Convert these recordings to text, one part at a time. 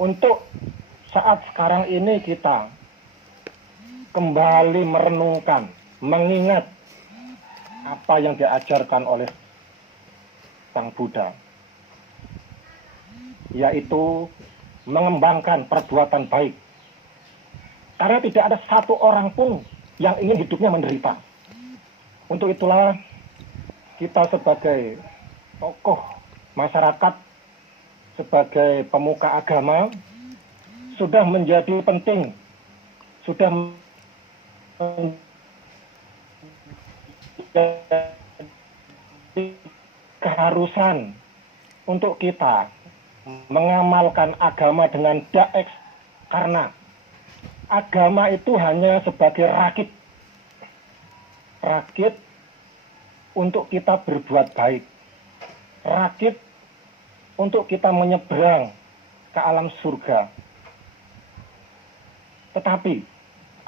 untuk saat sekarang ini kita kembali merenungkan, mengingat apa yang diajarkan oleh Sang Buddha, yaitu mengembangkan perbuatan baik. Karena tidak ada satu orang pun yang ingin hidupnya menderita. Untuk itulah kita sebagai tokoh masyarakat, sebagai pemuka agama, sudah menjadi penting, sudah keharusan untuk kita mengamalkan agama dengan daek, karena agama itu hanya sebagai rakit untuk kita berbuat baik, rakit untuk kita menyeberang ke alam surga. Tetapi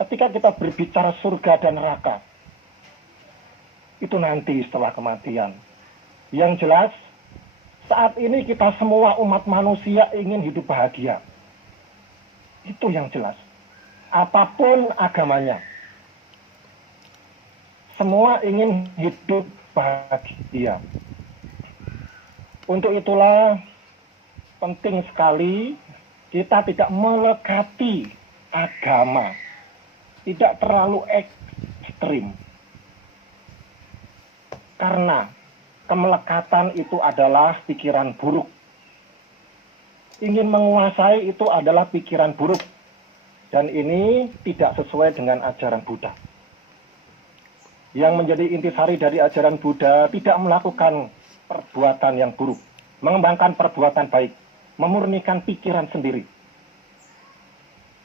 ketika kita berbicara surga dan neraka, itu nanti setelah kematian. Yang jelas, saat ini kita semua umat manusia ingin hidup bahagia. Itu yang jelas. Apapun agamanya, semua ingin hidup bahagia. Untuk itulah penting sekali kita tidak melekati agama, tidak terlalu ekstrim. Karena kemelekatan itu adalah pikiran buruk. Ingin menguasai itu adalah pikiran buruk. Dan ini tidak sesuai dengan ajaran Buddha. Yang menjadi intisari dari ajaran Buddha tidak melakukan perbuatan yang buruk, mengembangkan perbuatan baik, memurnikan pikiran sendiri.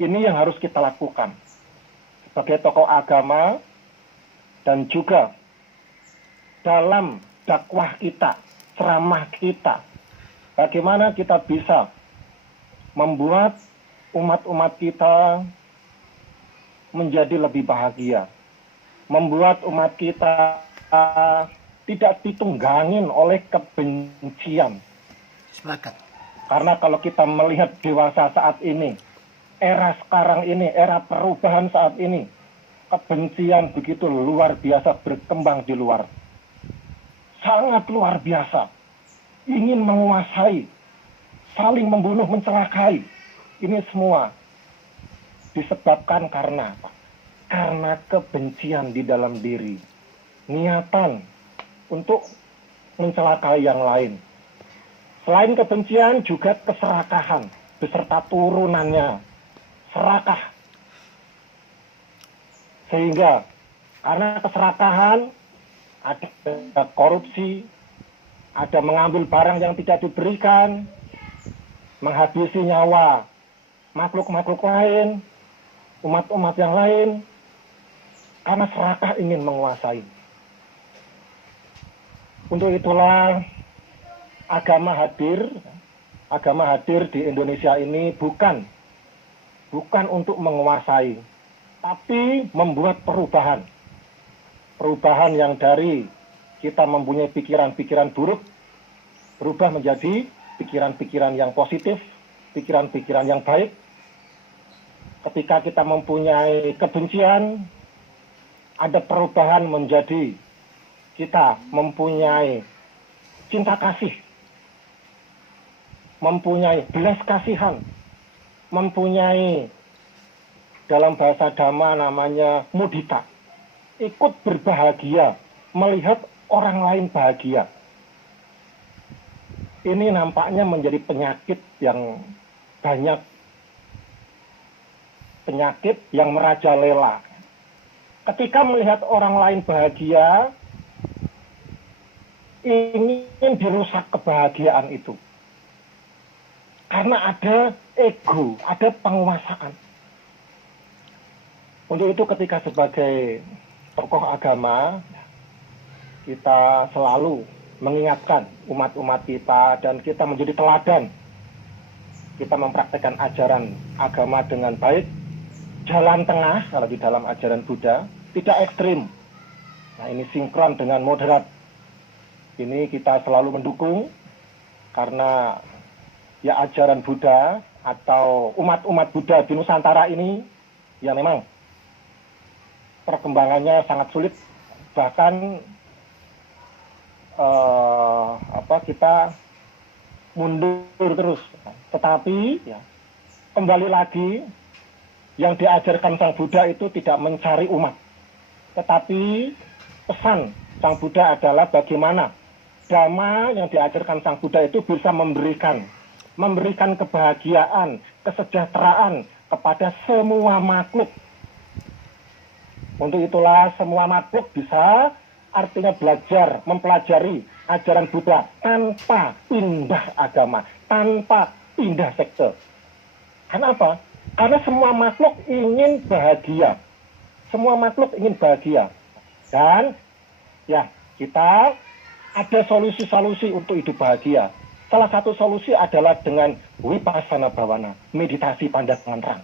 Ini yang harus kita lakukan sebagai tokoh agama dan juga dalam dakwah kita, ceramah kita, bagaimana kita bisa membuat umat-umat kita menjadi lebih bahagia, membuat umat kita tidak ditunggangin oleh kebencian. Sepakat. Karena kalau kita melihat dewasa saat ini, era sekarang ini, era perubahan saat ini, kebencian begitu luar biasa berkembang di luar. Sangat luar biasa. Ingin menguasai, saling membunuh, mencelakai. Ini semua disebabkan karena apa? Karena kebencian di dalam diri. Niatan untuk mencelakai yang lain. Selain kebencian juga keserakahan beserta turunannya. Serakah. Sehingga karena keserakahan ada korupsi, ada mengambil barang yang tidak diberikan, menghabisi nyawa makhluk-makhluk lain, umat-umat yang lain, karena serakah ingin menguasai. Untuk itulah agama hadir di Indonesia ini bukan untuk menguasai, tapi membuat perubahan. Perubahan yang dari kita mempunyai pikiran-pikiran buruk berubah menjadi pikiran-pikiran yang positif, pikiran-pikiran yang baik. Ketika kita mempunyai kebencian, ada perubahan menjadi kita mempunyai cinta kasih, mempunyai belas kasihan, mempunyai dalam bahasa Dhamma namanya mudita, ikut berbahagia melihat orang lain bahagia. Ini nampaknya menjadi penyakit yang banyak, penyakit yang merajalela. Ketika melihat orang lain bahagia, ingin dirusak kebahagiaan itu. Karena ada ego, ada penguasaan. Untuk itu ketika sebagai tokoh agama, kita selalu mengingatkan umat-umat kita dan kita menjadi teladan. Kita mempraktekkan ajaran agama dengan baik, jalan tengah kalau di dalam ajaran Buddha, tidak ekstrim. Nah, ini sinkron dengan moderat. Ini kita selalu mendukung karena ya ajaran Buddha, atau umat-umat Buddha di Nusantara ini, ya memang perkembangannya sangat sulit, bahkan kita mundur terus. Tetapi ya, kembali lagi yang diajarkan Sang Buddha itu tidak mencari umat, tetapi pesan Sang Buddha adalah bagaimana dhamma yang diajarkan Sang Buddha itu bisa memberikan kebahagiaan, kesejahteraan kepada semua makhluk. Untuk itulah semua makhluk bisa artinya belajar, mempelajari ajaran Buddha tanpa pindah agama, tanpa pindah sekte. Kenapa? Karena semua makhluk ingin bahagia. Semua makhluk ingin bahagia. Dan ya, kita ada solusi-solusi untuk hidup bahagia. Salah satu solusi adalah dengan Vipassana Bhavana, meditasi pandangan terang.